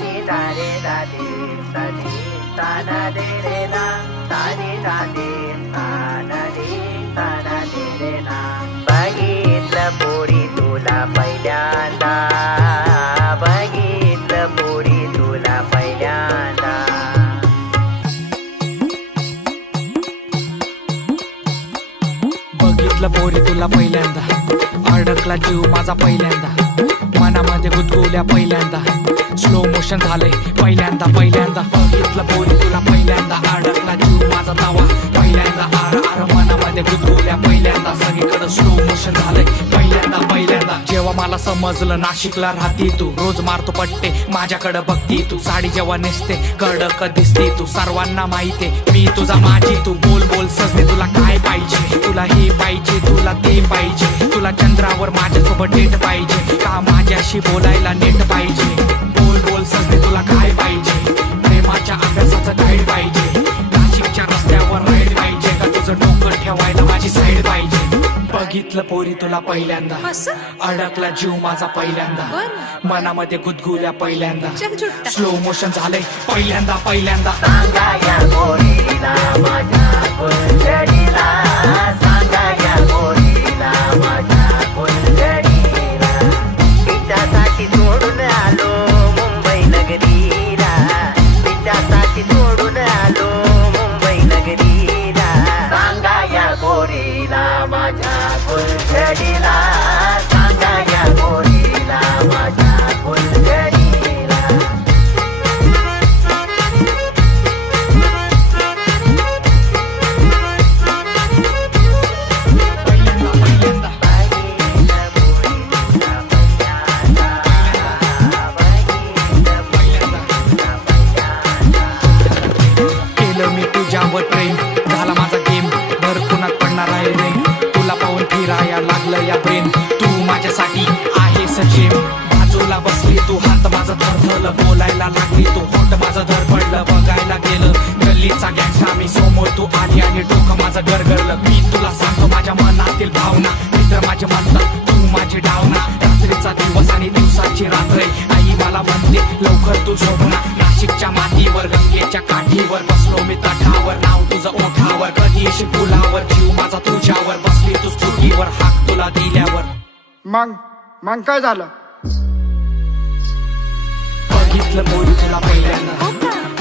नी दा रे दा दे दे ता ना दे रे ना ता नी दा दे ता ना दे ता ना दे रे ना. बघितलं पोरी तुला पहिल्यांदा बघितलं पोरी तुला पहिल्यांदा. बघितलं पोरी तुला पहिल्यांदा अडकला जीव माझा पहिल्यांदा. कानामध्ये गुदगुल्या पहिल्यांदा. स्लो मोशन झालंय पहिल्यांदा पहिल्यांदा. बघितलं पोरी तुला पहिल्यांदा अडकला जीव माझा दावा पहिल्यांदा आर आर मनामध्ये गुदगुल्या पहिल्यांदा. सगळीकडे स्लो मोशन झालंय पहिल्यांदा पहिल्यांदा. जेव्हा मला समजलं नाशिकला राहती तू रोज मारतो पट्टे. माझ्याकडे बघती तू साडी जेव्हा नेसते कडक दिसते तू. सर्वांना माहिती मी तुझा माझी तू. बोल बोल सजते तुला काय पाहिजे? तुला हे पाहिजे तुला ते पाहिजे. तुला चंद्रावर माझ्यासोबत डेट पाहिजे. माझ्याशी बोलायला नेट पाहिजे. बोल बोल सजने तुला काय पाहिजे? प्रेमाच्या अभ्यासाचं गाईड पाहिजे. नाशिकच्या रस्त्यावर राईड पाहिजे. का तुझं डोकं ठेवायला माझी साईड पाहिजे? बघितलं पोरी तुला पहिल्यांदा? अडकला जीव माझा पहिल्यांदा. मनामध्ये गुदगुल्या पहिल्यांदा. स्लो मोशन झालंय. पहिल्यांदा पहिल्यांदा. माझ्या कुलकडीला सांगा या पोरीला माझ्या कुलकडीला पहिल्यांदा पहिल्यांदा केलं मी तुझ्यावर प्रेम. आहे बाजूला बसली तू हात माझा थरथरलं बोलायला लागली तू. होट माझं धडपडलं बघायला गेलं. गल्लीचा गॅंगचा मी समोर तू आली आणि डोकं माझं गरगरलं. मी तुला सांगतो माझ्या मनातील भावना. मित्र माझे म्हणतात तू माझी डावना. रात्रीचा दिवस आणि दिवसाची रात्र आई मला म्हणते लवकर तू शोभना नाशिकच्या मातीवर गंगेच्या काठीवर बसलो मी तठावर नाव तुझं ओठावर कधी येशील पुलावर जीव माझा तुझ्यावर. बसली तू स्कूटीवर हाक तुला दिल्यावर. मग? मग काय झालं? बघितलं पोरी तुला पहिल्यांदा. हो?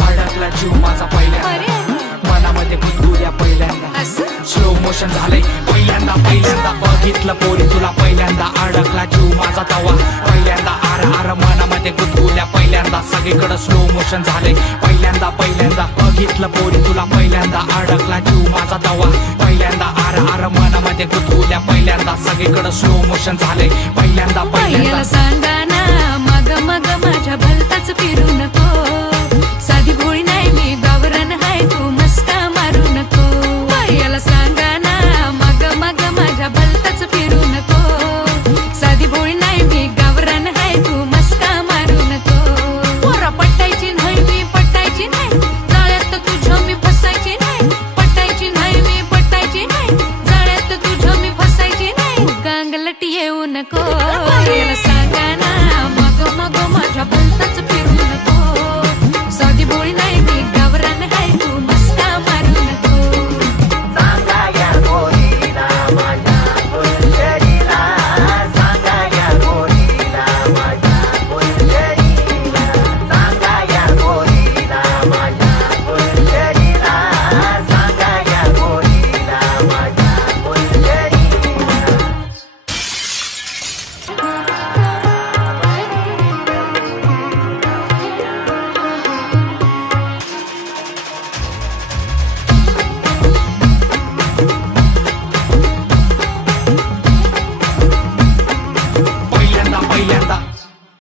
अडकला जीव माझा पहिल्यांदा. मनामध्ये गुदगुल्या पहिल्यांदा. स्लो मोशन झालंय पहिल्यांदा पहिल्यांदा. बघितलं पोरी तुला पहिल्यांदा. अडकला जीव माझा तवा. पहिल्यांदा आर आर मनामध्ये गुदगुल्या पहिल्यांदा. सगळीकडे स्लो मोशन झालंय पहिल्यांदा पहिल्यांदा. बघितलं पोरी तुला पहिल्यांदा. अडकला जीव माझा तवा. पहिल्यांदा आर आर मध्ये गुदगुल्या पहिल्यांदा सगळीकडे स्लो मोशन झालंय. पहिल्यांदा पहिल्यांदा. सांगा ना मग मग माझ्या भलताच फिरू नको.